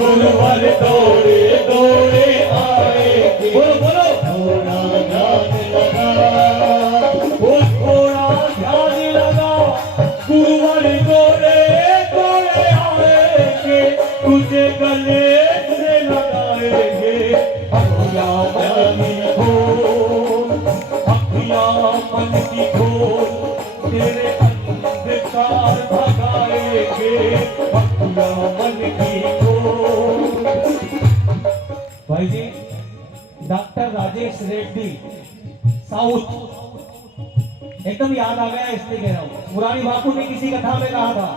गुरुवर दौड़े दौड़े आएंगे। बोलो बोलो। थोड़ा ध्यान लगा, वो थोड़ा ध्यान लगा, गुरुवर दौड़े दौड़े आएंगे, तुझे गले से लगाएंगे। अखियां मन की खोल, अखियां मन की खोल, तेरे अंधकार भगाएंगे। अखियां मन की खोल। भाई जी, डॉक्टर राजेश रेड्डी साउथ, एकदम याद आ गया इसलिए कह रहा हूं। पुरानी बापू ने किसी कथा में कहा था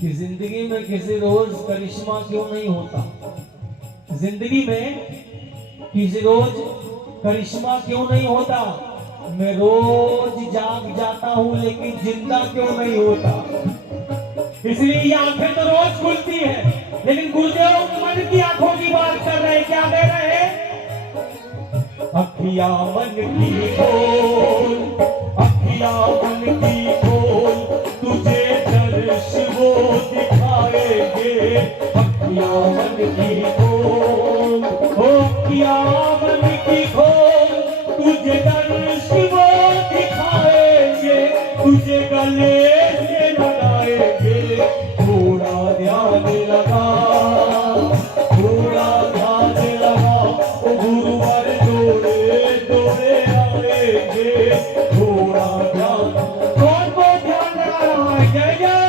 कि जिंदगी में किसी रोज करिश्मा क्यों नहीं होता, जिंदगी में किसी रोज करिश्मा क्यों नहीं होता, मैं रोज जाग जाता हूं लेकिन जिंदा क्यों नहीं होता। इसलिए ये आंखें तो रोज खुलती है, लेकिन गुरुदेव मन की आंखों की बात कर रहे हैं। क्या कह रहे हैं? अखियां मन की खोल, अखियां मन की खोल, तुझे दर्श वो दिखाएंगे। अखियां मन की खोल, अखियां मन की खोल, तुझे दर्श वो दिखाएंगे, तुझे गले से लगाएंगे। थोड़ा ध्यान लगा, थोड़ा ध्यान लगा, वो गुरुवर दौड़े दौड़े आएंगे। थोड़ा ध्यान, कौन को ध्यान लगा रहा है? जय जय।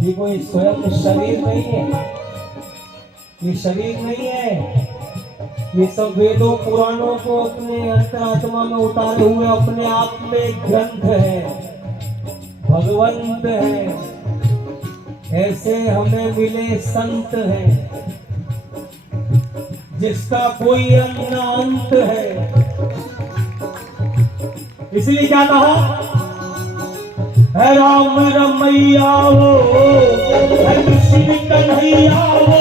ये कोई स्वयं शरीर नहीं है, ये शरीर नहीं है, ये सब वेदों पुराणों को अपने अंतरात्मा में उतारे हुए अपने आप में ग्रंथ है, भगवंत है। ऐसे हमें मिले संत हैं जिसका कोई अंत है। इसलिए क्या कहा? है राम रमैया वो, है कृष्ण कन्हैया वो,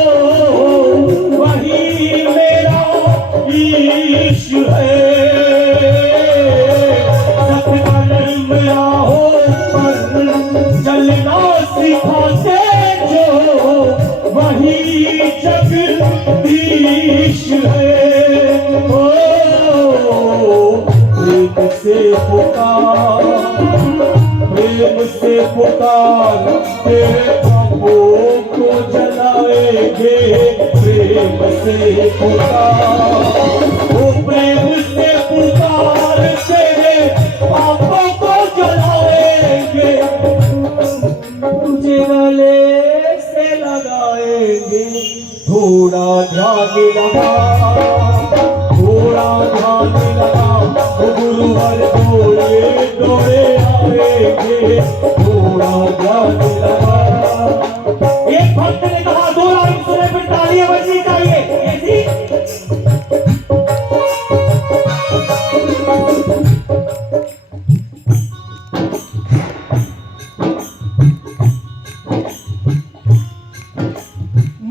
वही मेरा ईश है। सत्कर्म राहो पर चलना सिखाते जो, वही जगदीश है। ओ प्रेम से पुकार, प्रेम से पुकार, तेरे पापों को जलाएंगे। प्रेम से पुकार, वो प्रेम से पुकार, तेरे पापों को जलाएंगे। तुझे गले से लगाएंगे। थोड़ा ध्यान लगा, थोड़ा ध्यान लगा, वो गुरुवर दौड़े दौड़े आएंगे। थोड़ा ध्यान लगा। एक भक्त ने कहा, दो लाइन सुने फिर तालियां बजनी चाहिए। ऐसी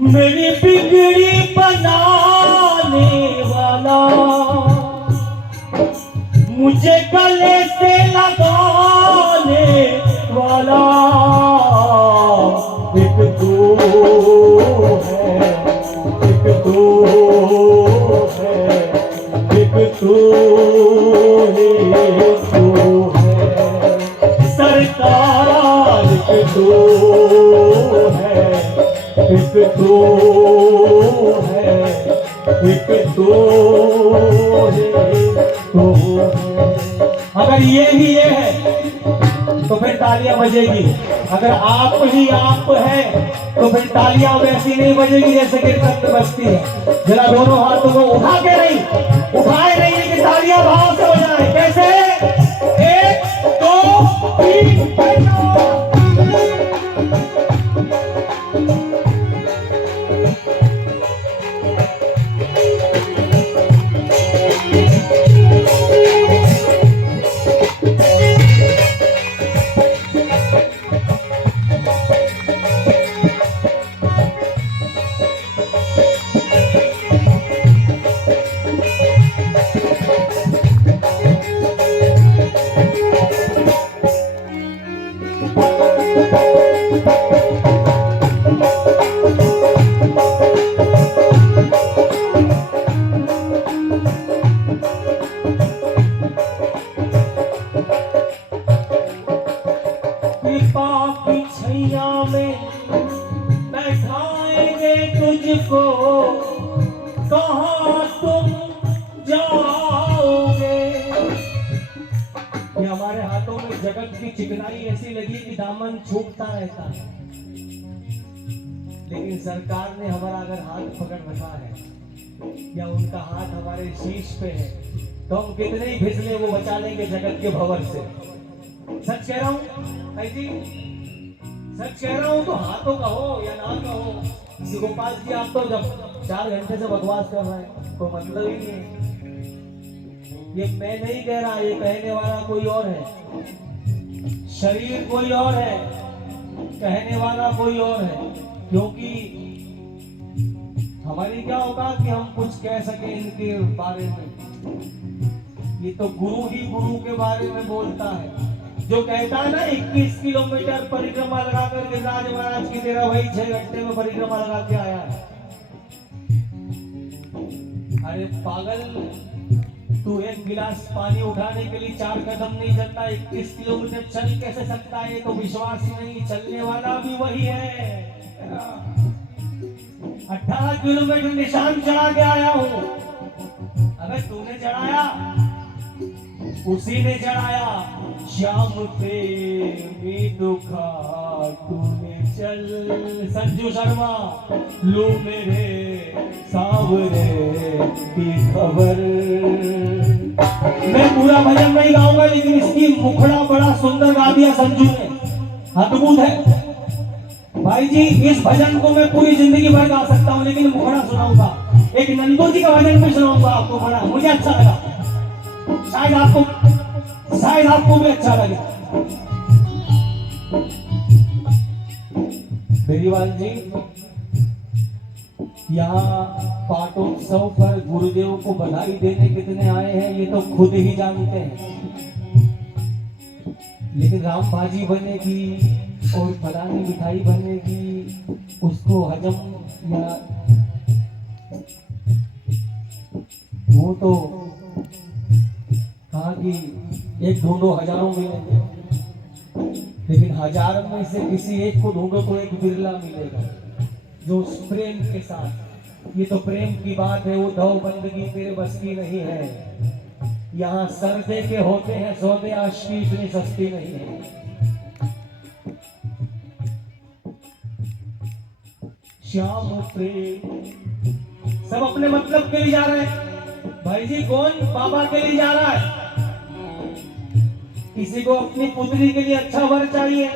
मेरी बिगड़ी बनाने वाला, मुझे गले से लगाने वाला, एक तो है, एक तो है, एक तो है सरकार, एक तो है, एक तो है, एक तो है, तो है। अगर ये ही ये है तो फिर तालियां बजेगी। अगर आप ही आप है तो फिर तालियां वैसी नहीं बजेगी जैसे कीर्तन में बजती है। जरा दोनों हाथों को उठा के नहीं, उठाए नहीं, लेकिन तालियां भाव से बजाएं। कैसे? 1 2 3 तुझको कहाँ तुम जाओगे। ये हमारे हाथों में जगत की चिकनाई ऐसी लगी कि दामन छूटता रहता है, लेकिन सरकार ने हमारा अगर हाथ पकड़ रखा है या उनका हाथ हमारे शीश पे है तो हम कितने ही फिसले वो बचा लेंगे जगत के भंवर से। सच कह रहा हूँ भाई जी, सच कह रहा हूँ। तो हाथों का हो या ना का हो, गोपाल जी आप तो जब 4 घंटे से बकवास कर रहे हैं तो मतलब ही नहीं है। ये मैं नहीं कह रहा, ये कहने वाला कोई और है, शरीर कोई और है, कहने वाला कोई और है। क्योंकि हमारी क्या होगा कि हम कुछ कह सके इनके बारे में। ये तो गुरु ही गुरु के बारे में बोलता है। जो कहता है ना 21 किलोमीटर परिक्रमा लगा कर गिरिराज महाराज की तेरा वही 6 घंटे में परिक्रमा लगा के आया है। अरे पागल, तू 1 गिलास पानी उठाने के लिए 4 कदम नहीं चलता, 21 किलोमीटर चल कैसे सकता है? तो विश्वास नहीं, चलने वाला भी वही है। 18 किलोमीटर निशान चढ़ा के आया हूं। अगर तूने चढ़ाया, उसी ने चढ़ाया। श्याम पे दुखा तूने चल, संजू शर्मा लो मेरे सावरे की खबर। मैं पूरा भजन नहीं गाऊंगा, लेकिन इसकी मुखड़ा बड़ा सुंदर गा दिया संजू ने, अद्भुत है भाई जी। इस भजन को मैं पूरी जिंदगी भर गा सकता हूँ, लेकिन मुखड़ा सुनाऊंगा। एक नंदू जी का भजन भी सुनाऊंगा आपको, बड़ा मुझे अच्छा लगा, शायद आपको भी अच्छा लगे। बेरीवाल जी, यहाँ पाटोत्सव पर गुरुदेव को बधाई देने कितने आए हैं ये तो खुद ही जानते हैं, लेकिन राम भाजी बनेगी और फलानी मिठाई बनेगी, उसको हजम या वो तो कहा कि 1-2 हजारों मिलेंगे, लेकिन 1000 में से किसी एक को ढूंढो तो एक बिरला मिलेगा जो उस प्रेम के साथ। ये तो प्रेम की बात है, वो दो बंदगी तेरे बस की नहीं है। यहाँ सरदे के होते हैं सौदे, आशिकी इतनी सस्ती नहीं है। श्याम प्रेम, सब अपने मतलब के लिए जा रहे हैं भाई जी। कौन बाबा के लिए जा रहा है? किसी को अपनी पुत्री के लिए अच्छा वर चाहिए,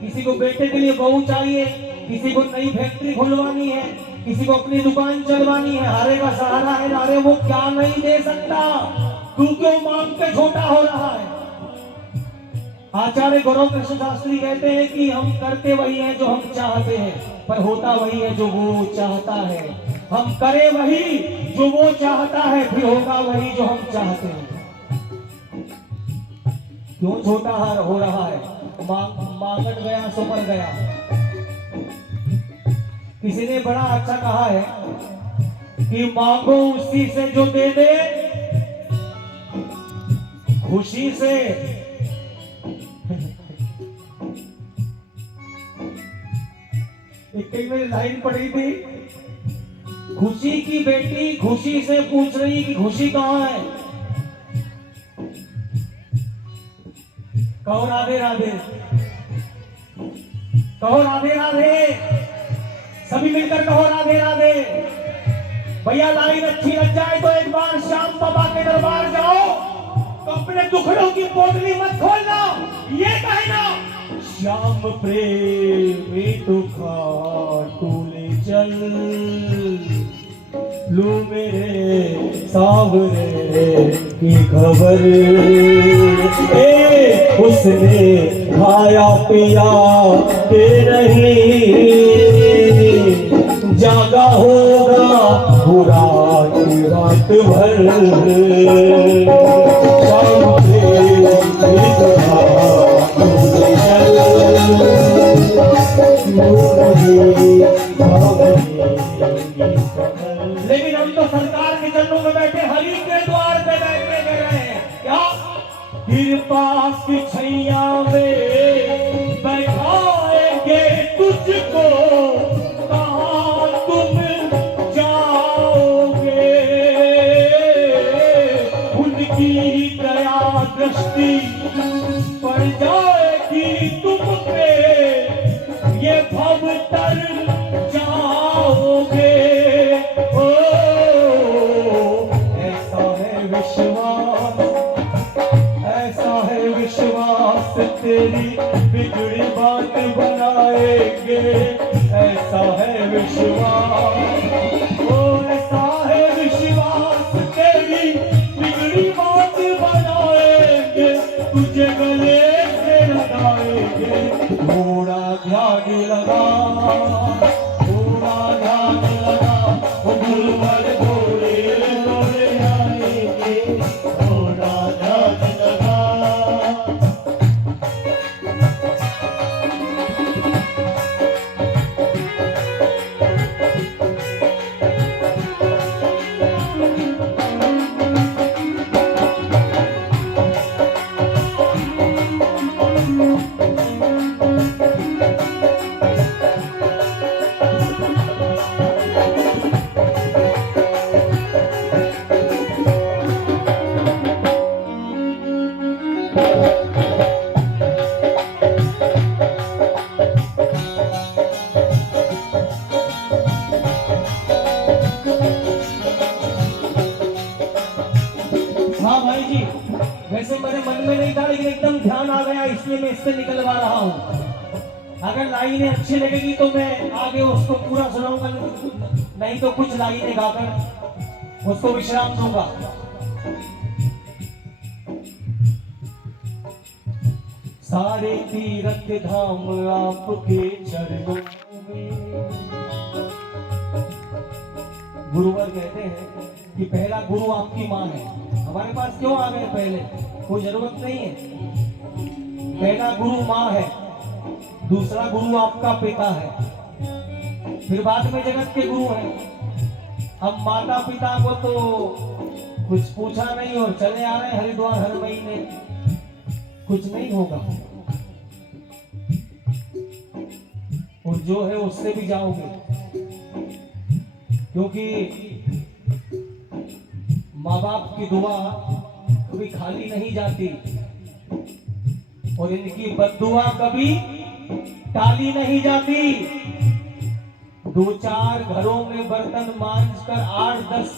किसी को बेटे के लिए बहू चाहिए, किसी को नई फैक्ट्री खुलवानी है, किसी को अपनी दुकान चलवानी है। हारे का सहारा है, अरे वो क्या नहीं दे सकता, तू क्यों मांग के छोटा हो रहा है? आचार्य गौरव कृष्ण शास्त्री कहते हैं कि हम करते वही हैं जो हम चाहते हैं, पर होता वही है जो वो चाहता है। हम करें वही जो वो चाहता है, फिर होगा वही जो हम चाहते हैं। क्यों छोटा हार हो रहा है? मांगन गया सो मर गया। किसी ने बड़ा अच्छा कहा है कि मांगो उसी से जो दे दे, खुशी से। एक मेरी लाइन पढ़ी थी, खुशी की बेटी खुशी से पूछ रही कि खुशी कहाँ है? कहो राधे राधे, कहो राधे राधे, सभी मिलकर कहो राधे राधे। भैया लाइन अच्छी लग जाए तो एक बार श्याम बाबा के दरबार जाओ तो अपने दुखड़ों की पोटली मत खोलना, ये कहना श्याम प्रेमी दुखा टूले चल, लू मेरे सावरे की खबर, उसने खाया पिया के नहीं, जागा होगा पूरा रात भर, शाम लेकिन हम तो सरकार के चरणों में बैठे हरि के द्वार पे बैठने गए हैं। क्या कृपा की छैया में बैठाएंगे तुझको, कहाँ तुम जाओगे, उनकी दया दृष्टि पड़ जाएगी तुम पे, ये भव तर जाओगे। ओ ऐसा है विश्वास, ऐसा है विश्वास, तेरी बिगड़ी बात बनाएंगे, ऐसा है विश्वास, ओ ऐसा है विश्वास, तेरी बिगड़ी बात बनाएंगे, तुझे गले से लगाएंगे। थोड़ा ध्यान लगा, थोड़ा ध्यान लगा, वो गुलमर गोरे गोरे आएंगे, थोड़ा ध्यान लगा। हाँ भाई जी, वैसे मेरे मन में नहीं था लेकिन एकदम ध्यान आ गया, इसलिए मैं इससे निकलवा रहा हूँ। अगर लाइनें अच्छी लगेगी तो मैं आगे उसको पूरा सुनाऊंगा, नहीं तो कुछ लाइनें गाकर उसको विश्राम दूंगा। सारे तीर्थ धाम आपके चरणों में। गुरुवर कहते हैं कि पहला गुरु आपकी माँ है। हमारे पास क्यों आ गए पहले, कोई जरूरत नहीं है। पहला गुरु माँ है, दूसरा गुरु आपका पिता है, फिर बाद में जगत के गुरु हैं। अब माता पिता को तो कुछ पूछा नहीं और चले आ रहे हरिद्वार हर महीने, कुछ नहीं होगा। और जो है उससे भी जाओगे, क्योंकि माँ बाप की दुआ कभी खाली नहीं जाती और इनकी बद्दुआ कभी टाली नहीं जाती। 2-4 घरों में बर्तन मांजकर 8-10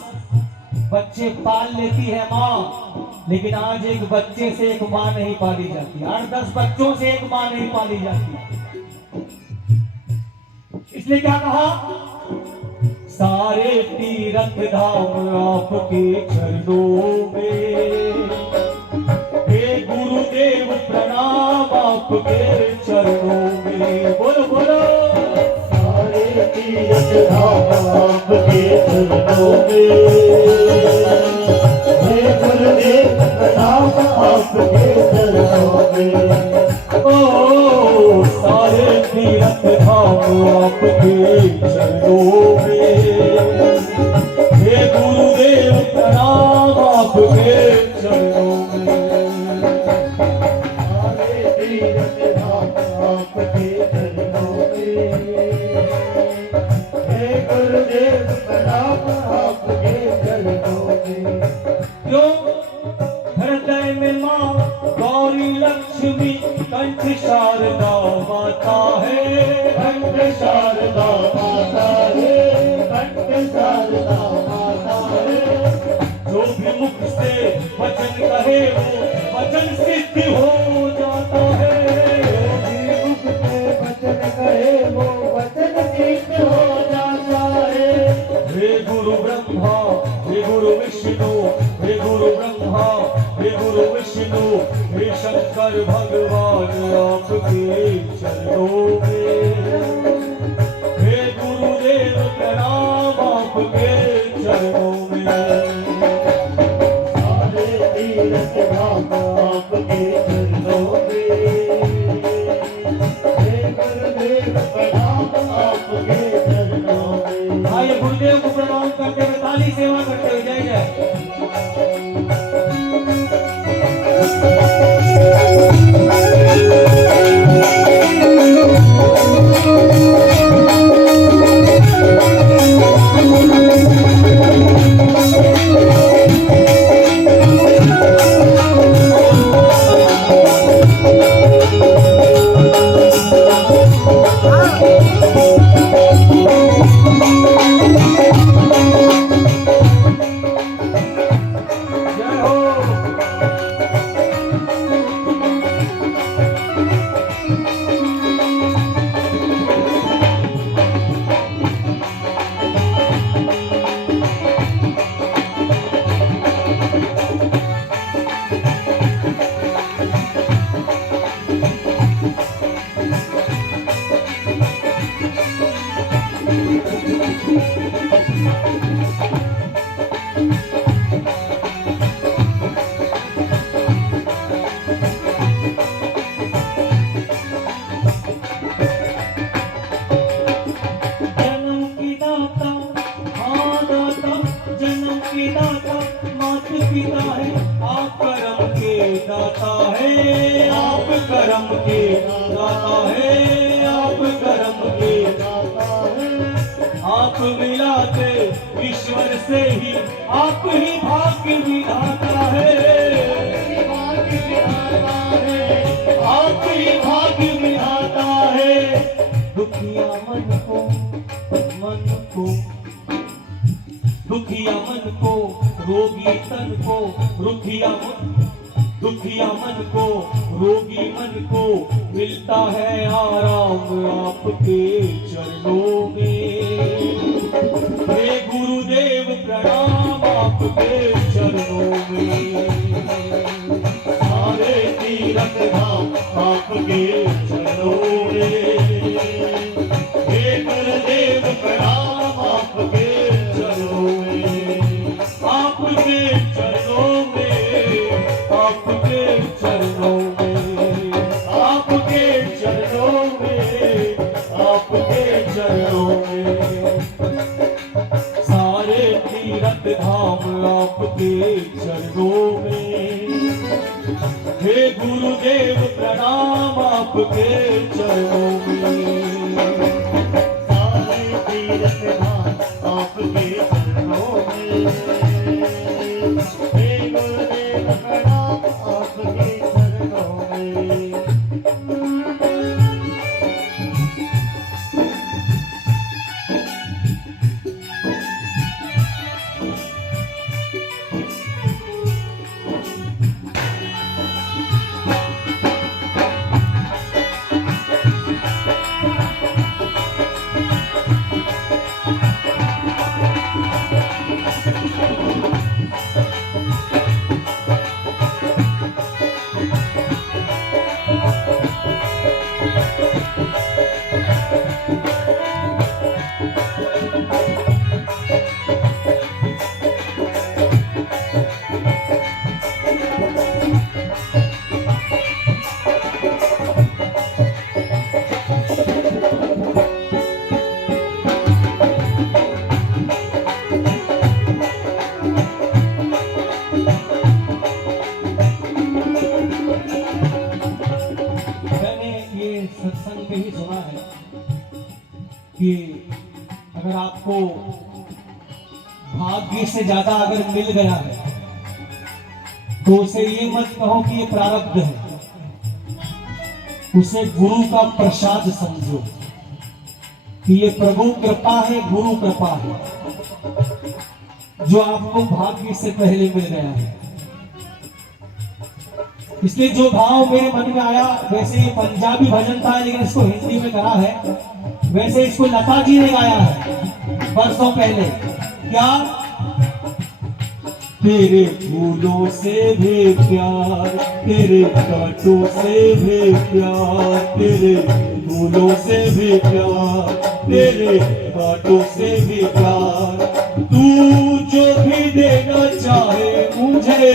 बच्चे पाल लेती है माँ, लेकिन आज एक बच्चे से एक माँ नहीं पाली जाती, 8-10 बच्चों से एक माँ नहीं पाली जाती। इसलिए क्या कहा, सारे तीर्थ धाम आपके चरणों में, हे गुरुदेव प्रणाम आपके चरणों में। बोलो बोलो, सारे तीर्थ धाम आपके चरणों में, हे गुरुदेव प्रणाम आपके चरणों में। ओ सारे तीर्थ धाम आपके चरणों में, हे गुरुदेव प्रणाम आपके चरणों में। सारे तीर्थ धाम आपके चरणों में, हे गुरुदेव प्रणाम आपके चरणों में। क्यों हृदय में माँ गौरी लक्ष्मी शारदा माता है, कंठ शारदा माता है, कंठ शारदा माता है। जो भी मुख से वचन कहे वो वचन सिद्ध हो जाता है। जो भी मुख से वचन कहे वो वचन सिद्ध हो जाता है। हे गुरु ब्रह्मा, हे गुरु विष्णु, हे गुरु ब्रह्मा, हे गुरु विष्णु, हे शंकर भगवान आपके चरणों में। हे गुरुदेव प्रणाम आपके चरणों में। सारे तीरथ धाम आपके चरणों में। हे गुरुदेव प्रणाम आपके चरणों में। आइए गुरुदेव को प्रणाम करते हुए ताली सेवा करते हुए जय जय। पिता है, आप करम के दाता है, आप करम के दाता है, आप करम के दाता है। आप मिलाते ईश्वर से ही, आप ही भाग्य विधाता है, आप ही भाग्य विधाता है। दुखिया मन को दुखिया मन को, रोगी तन को, दुखिया मन को, रोगी मन को मिलता है आराम आपके चरणों में। हे गुरुदेव प्रणाम आपके चरणों में। सारे तीरथ धाम आपके चरणों में। हे गुरुदेव प्रणाम आपके चरणों में। आपके चरणों में, आपके चरणों में, आपके चरणों में, आपके चरणों में। सारे तीरथ धाम आपके चरणों में। हे गुरुदेव प्रणाम आपके चरणों में। सारे तीरथ धाम आपके चरणों में। हे गुरुदेव प्रणाम आपके चरणों में। सत्संग में ही सुना है कि अगर आपको भाग्य से ज्यादा अगर मिल गया है तो उसे ये मत कहो कि ये प्रारब्ध है। उसे गुरु का प्रसाद समझो कि ये प्रभु कृपा है, गुरु कृपा है, जो आपको भाग्य से पहले मिल गया है। इसलिए जो भाव मेरे मन में आया, वैसे ये पंजाबी भजन था लेकिन इसको हिंदी में करा है, वैसे इसको लता जी ने गाया है बरसों पहले। क्या? तेरे फूलों से भी प्यार, तेरे कांटों से भी प्यार, तेरे फूलों से भी प्यार, तेरे कांटों से भी प्यार, तू जो भी देना चाहे मुझे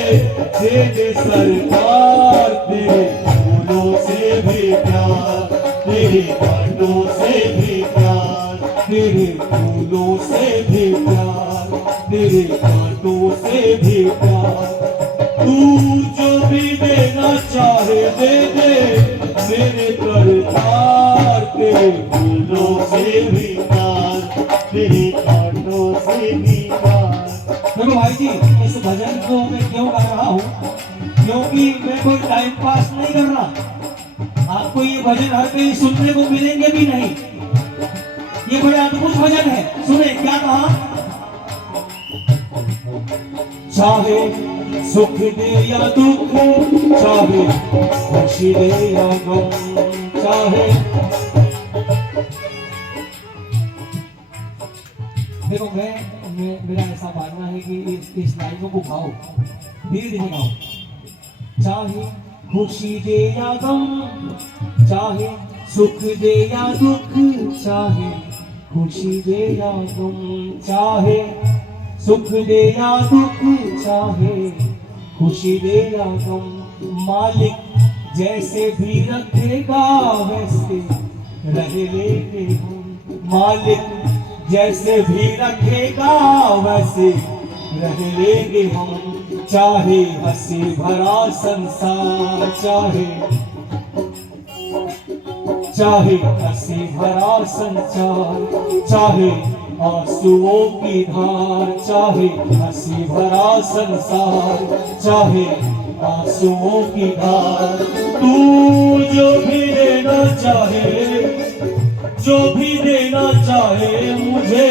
दे दे सरकार। तेरे फूलों से भी प्यार, तेरे कांटों से भी प्यार, तेरे फूलों से भी प्यार, तेरे कांटों से भी प्यार, तू जो भी देना चाहे दे दे मेरे करतार। तेरे फूलों से भी प्यार, तेरे कांटों से भी प्यार। देखो भाई जी, इस भजन को मैं क्यों गा रहा हूँ? क्योंकि मैं कोई टाइम पास नहीं कर रहा। आपको ये भजन हर कहीं सुनने को मिलेंगे भी नहीं। ये बड़ा अद्भुत भजन है। सुने क्या कहा? चाहे सुख दे या दुख, चाहे खुशी दे या गम, चाहे। देखो मेरा ऐसा मानना है कि इस लाइनों को गाओ, धीरे धीरे गाओ। चाहे खुशी दे या गम, चाहे सुख दे या दुख, चाहे खुशी दे या गम, चाहे सुख दे या दुख, चाहे खुशी दे या गम, मालिक जैसे भी रखेगा वैसे रह लेंगे हम। मालिक जैसे भी रखेगा वैसे रह लेंगे हम। चाहे हंसी भरा संसार, चाहे हंसी भरा संसार, चाहे आंसुओं की धार, चाहे हंसी भरा संसार, चाहे आंसुओं की धार, तू जो भी देना चाहे, जो भी देना चाहे मुझे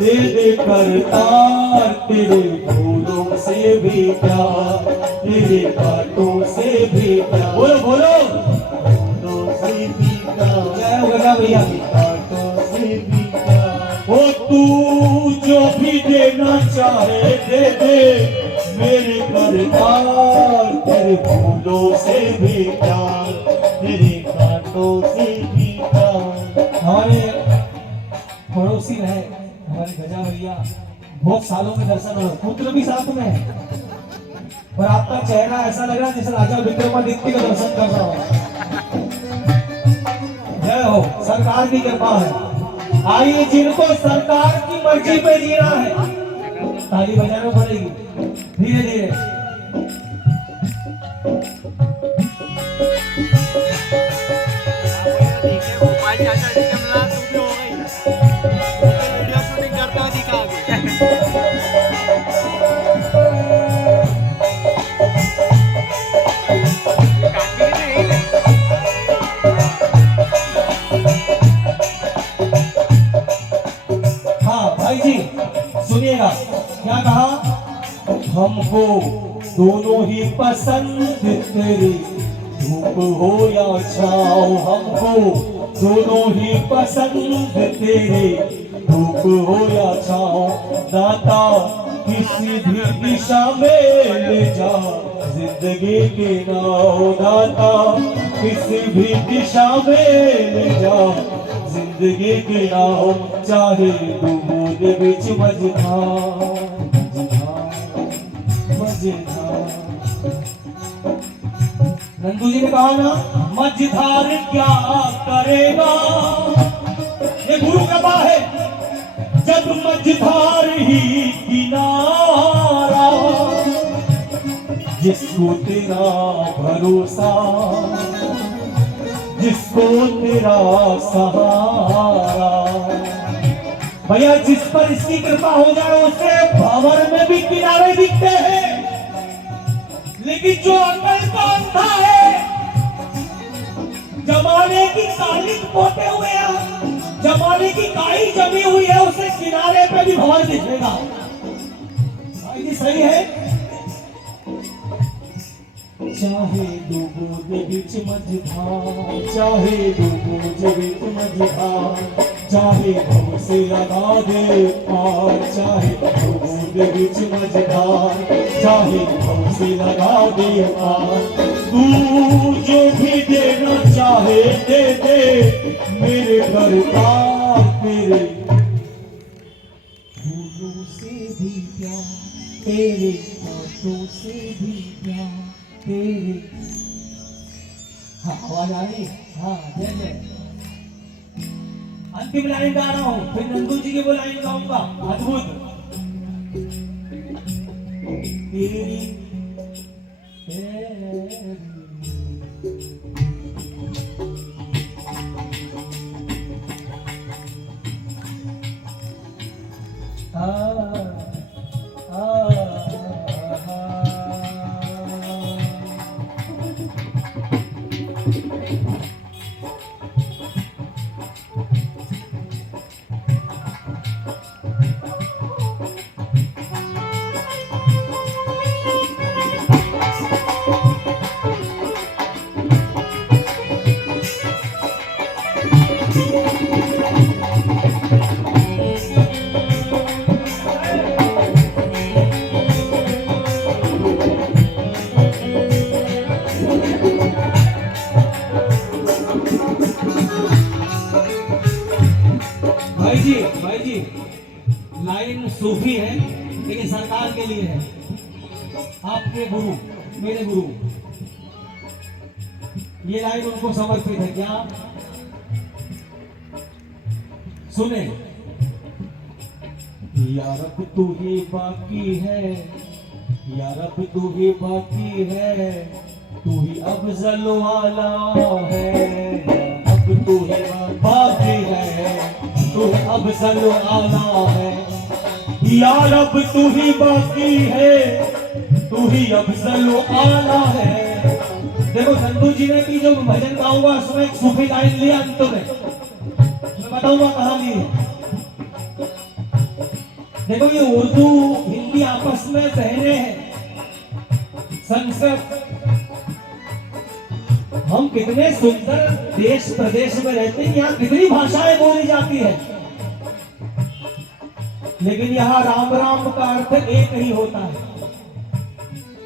दे दे करतार। तेरे फूलों से भी प्यार, तेरे कांटों से भी प्यार। बोलो बोलो। फूलों से भी प्यार, जय हो गया भैया। कांटों से भी प्यार, ओ तू जो भी देना चाहे दे दे मेरे करतार। तेरे फूलों से भी प्यार, तेरे कांटों से भी प्यार। हमारे पड़ोसी रहे हमारे गजा भैया, बहुत सालों में दर्शन हो, पुत्र भी साथ में है, और आपका चेहरा ऐसा लग रहा है जैसे राजा विक्रमादित्य का दर्शन कर रहा हो। जय हो, सरकार की कृपा है। आइए, जिनको सरकार की मर्जी पे जीना है ताली बजाना पड़ेगी धीरे धीरे। सुनिएगा क्या कहा? हमको दोनों ही पसंद तेरे धूप हो या छाँव, हमको दोनों ही पसंद तेरे धूप हो या छाँव। दाता किसी भी दिशा में ले जा जिंदगी के नाव, दाता किसी भी दिशा में ले जा जिंदगी के नाव। चाहे डूबोद बिच मझधार, नंदू जी ने कहा ना, मझधार क्या करेगा, ये गुरु कृपा है। जब मझधार ही किनारा, जिसको तेरा भरोसा, जिसको तेरा सहारा। भैया, जिस पर इसकी कृपा हो जाए उसे भंवर में भी किनारे दिखते हैं, लेकिन जो अकल का अंधा है, जब जमाने की कालिक पोते हुए हैं, जमाने की काई जमी हुई है, उसे किनारे पे भी भंवर दिखेगा। भाई जी सही है। चाहे दो बूंद बीच मझधार, चाहे दो बूंद बीच मझधार, चाहे भव से लगा दे पार, चाहे दो बूंद बीच मझधार, चाहे भव से लगा दे पार। तू जो भी देना चाहे दे दे, मेरे दरबार तेरे फूलों से भी प्यार, तेरे हाथों से भी प्यार, तेरे। हाँ आवाज आ रही है? हाँ जैसे अंतिम लाइन गा रहा हूं, फिर नंदू जी की वो लाइन गाऊंगा अद्भुत। तेरी भाई जी लाइन सूफी है लेकिन सरकार के लिए है, आपके गुरु मेरे गुरु, ये लाइन उनको समर्पित है। क्या सुने? या रब तू ही बाकी है, या रब तू ही बाकी है, तू ही अफजल वाला है, अब तू ही बाकी है, तू अफजल आला है। या रब तू ही बाकी है, तू ही अफजल आला है। देखो संतू जी ने भी जो भजन गाऊंगा उसमें एक सूफी लाइन लिया अंत में, मैं बताऊंगा कहां ली है। देखो ये उर्दू हिंदी आपस में बहने हैं, संस्कृत, हम कितने सुंदर देश प्रदेश में रहते हैं, यहाँ कितनी भाषाएं बोली जाती है, लेकिन यहाँ राम राम का अर्थ एक ही होता है।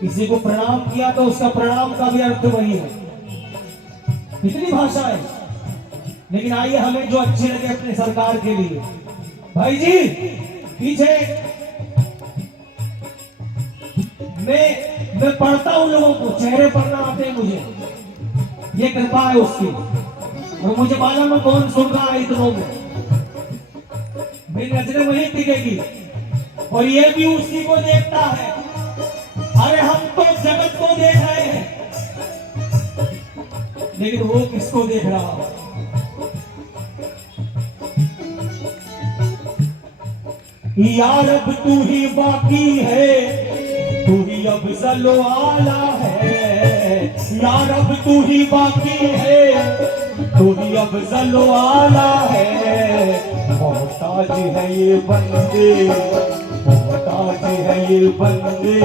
किसी को प्रणाम किया तो उसका प्रणाम का भी अर्थ वही है। कितनी भाषाएं, लेकिन आइए हमें जो अच्छी लगे अपने सरकार के लिए। भाई जी पीछे मैं पढ़ता हूं, लोगों को चेहरे पढ़ना आते हैं मुझे, ये कृपा है उसकी, और मुझे मालूम है कौन सुन रहा है इतनों में, मेरी नजरें वही टिकेगी और ये भी उसी को देखता है। अरे हम तो जगत को देख रहे हैं, लेकिन वो किसको देख रहा है? या रब तू ही बाकी है, तू ही अफजल आला है। या रब तू ही बाकी है, तू ही अफजल आला है। मोहताज है ये बंदे, मोहताज है ये बंदे,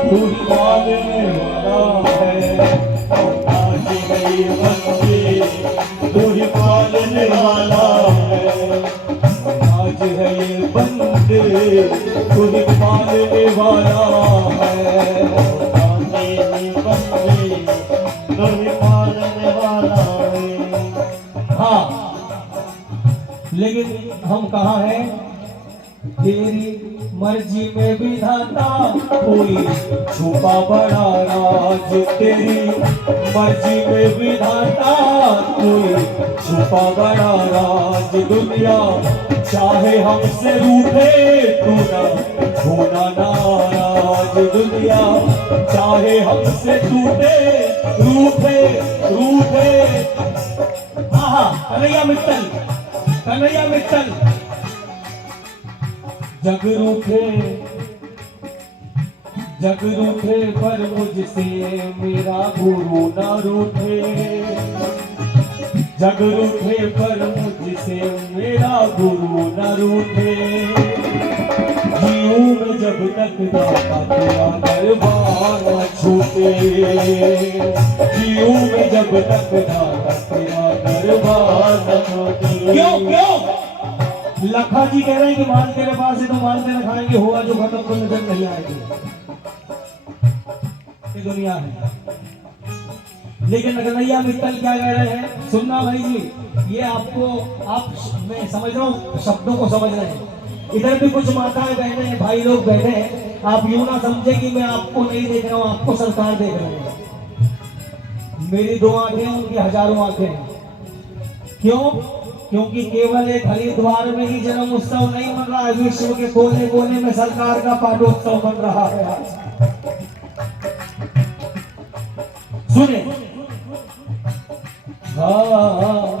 तू ही मांगने वाला है। मोहताज है ये बंदे, तू ही मांगने वाला है। मोहताज है ये बंदे, तू ही मांगने वाला है। मोहताज है ये बंदे, तू ही मांगने वाला है। हाँ, लेकिन हम कहाँ हैं? तेरी मर्जी में विधाता कोई छुपा बड़ा राज, तेरी मर्जी में विधाता कोई छुपा बड़ा राज। दुनिया चाहे हमसे रूठे तू ना होना नाराज, दुनिया चाहे हमसे टूटे रूठे रूठे। हाँ हाँ कन्हैया मित्तल, कन्हैया मित्तल। जग रूठे पर मुझसे मेरा गुरु ना रूठे। जग रूठे पर मुझसे मेरा गुरु न रूठे, जीऊं मैं जब तक दाता तेरा दरबार न छूटे, जीऊं मैं जब तक दाता तेरा दरबार न छूटे। क्यों क्यों? लखा जी कह रहे हैं कि माल तेरे पास है तो माल तेरे खाएंगे, हुआ जो खत्म तो नजर नहीं आएगी। ये दुनिया है। लेकिन कन्हैया मित्तल क्या कह रहे हैं, सुनना भाई जी, ये आपको आप मैं समझ रहा हूँ, शब्दों को समझ रहे हैं। इधर भी कुछ माताएं बहने हैं, भाई लोग बैठे हैं, आप यूं ना समझे कि मैं आपको नहीं देख रहा हूँ, आपको सरकार देख रहे हैं। मेरी 2 आंखें हैं, उनकी हजारों आंखें हैं। क्यों? क्योंकि केवल एक हरिद्वार में ही जन्म उत्सव नहीं बन रहा है, विश्व के कोने कोने में सरकार का पाठोत्सव बन रहा है आज। सुने, हाँ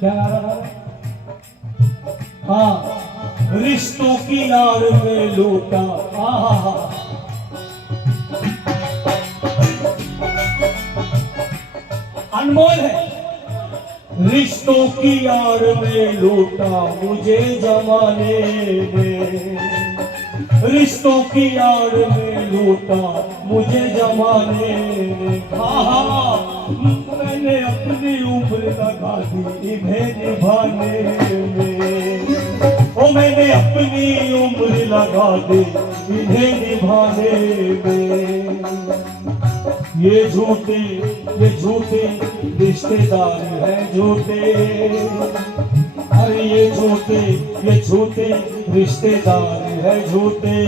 क्या हाँ, रिश्तों की आड़ में लूटा, अनमोल है। रिश्तों की आड़ में लूटा मुझे जमाने में, रिश्तों की आड़ में लूटा मुझे जमाने में। मैंने अपनी उम्र लगा दी इन्हें निभाने में, ओ मैंने अपनी उम्र लगा दी इन्हें निभाने में। ये झूठे रिश्तेदार हैं झूठे, अरे ये झूठे रिश्तेदार है झूठे।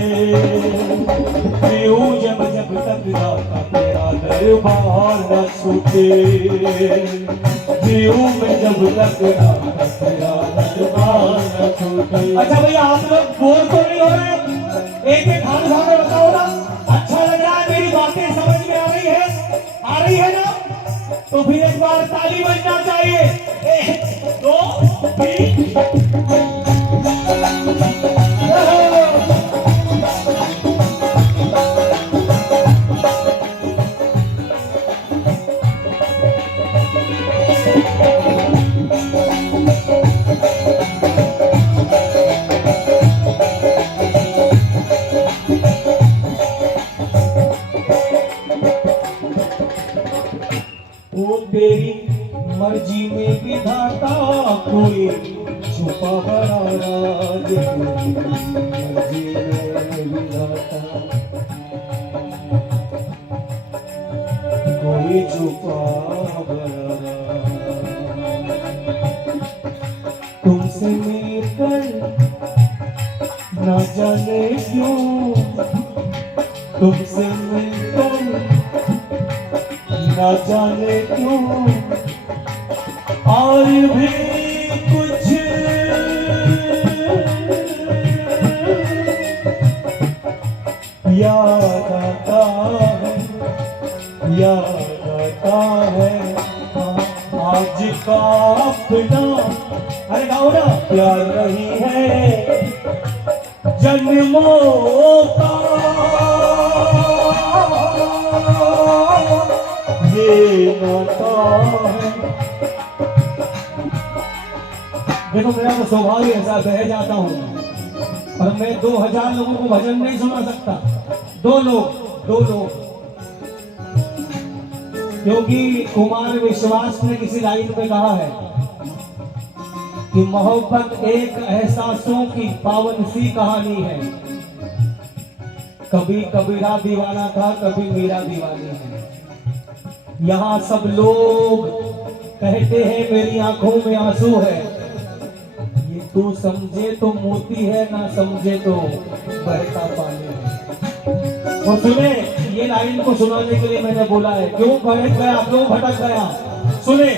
जीऊं जब तक दाता तेरा दरबार न छूटे, जीऊं मैं जब तक दाता तेरा दरबार न छूटे। अच्छा भैया, आप लोग बोर तो नहीं हो रहे? एक एक हाथ उठा कर बताओ ना, अच्छा लग रहा है? मेरी बातें समझ में आ रही है ना? तो फिर एक बार ताली बजना चाहिए। 1 2 3। तेरी मर्जी में विधाता कोई छुपा बड़ा राज, मर्जी में विधाता कोई छुपा बड़ा राज। तुमसे मिलकर न जाने क्यों, तुमसे मिलकर न जाने क्यों, और भी कुछ याद आता है, याद आता है। आज का अपना, अरे गाओ ना, प्यार नहीं है जन्मों का, ये नाता है। देखो, मेरा तो स्वभाव ही ऐसा, बह जाता हूँ, पर मैं 2000 लोगों को भजन नहीं सुना सकता। 2 लोग, क्योंकि कुमार विश्वास ने किसी लाइन में कहा है कि मोहब्बत एक एहसासों की पावन सी कहानी है, कभी कबीरा दीवाना था, कभी मीरा दीवानी है। यहाँ सब लोग कहते हैं मेरी आंखों में आंसू है, ये तू समझे तो मोती है, ना समझे तो बहता पानी है। और सुने, ये लाइन को सुनाने के लिए मैंने बोला है, क्यों भटक गया, क्यों भटक गया? सुने,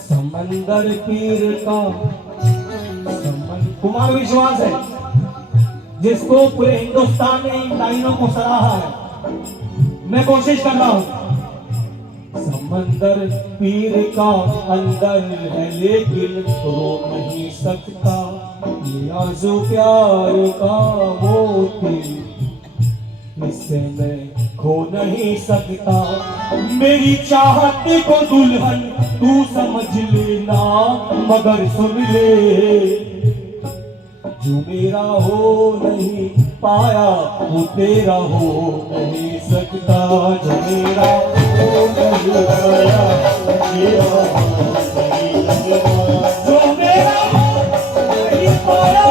समंदर पीर का कुमार विश्वास है, जिसको पूरे हिंदुस्तान ने इन लाइनों को सराहा है। मैं कोशिश कर रहा हूं। समंदर पीर का अंदर है लेकिन रो नहीं सकता, ये आंसू प्यार का मोती, इससे मैं खो नहीं सकता। मेरी चाहत को दुल्हन तू समझ लेना, मगर सुन ले जो मेरा हो नहीं पाया वो तेरा हो नहीं सकता। जो मेरा हो नहीं पाया तेरा हो नहीं सकता। जो मेरा हो नहीं पाया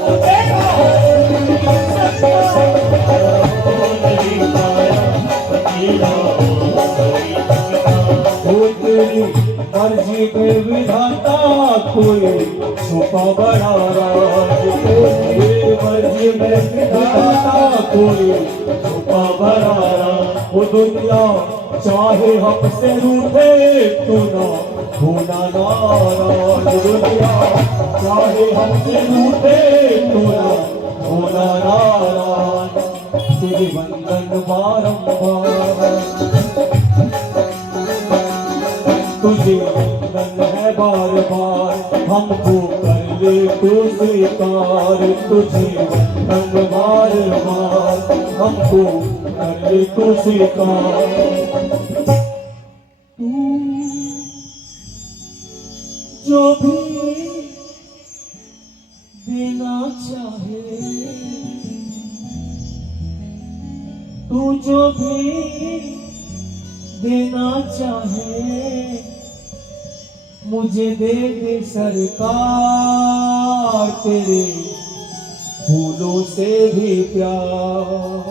वो तेरा हो नहीं सकता। हो नहीं पाया तेरा हो नहीं सकता। कोई तेरी मर्जी पे विधाता, कोई छुपा बड़ा राज। कोई मर्जी में विधाता, कोई छुपा बड़ा राज। वो दुनिया चाहे हमसे रूठे तो ना होना नाराज। दुनिया चाहे हमसे रूठे तो ना होना नाराज। तुझे बंधन बारंबार, तुझे बंधन है बार बार, हमको कर ले तू स्वीकार। तुझे बंधन बार बार, हमको कर ले तू स्वीकार। तू जो भी देना चाहे, तू जो भी देना चाहे, मुझे दे दे सरकार। तेरे फूलों से भी प्यार।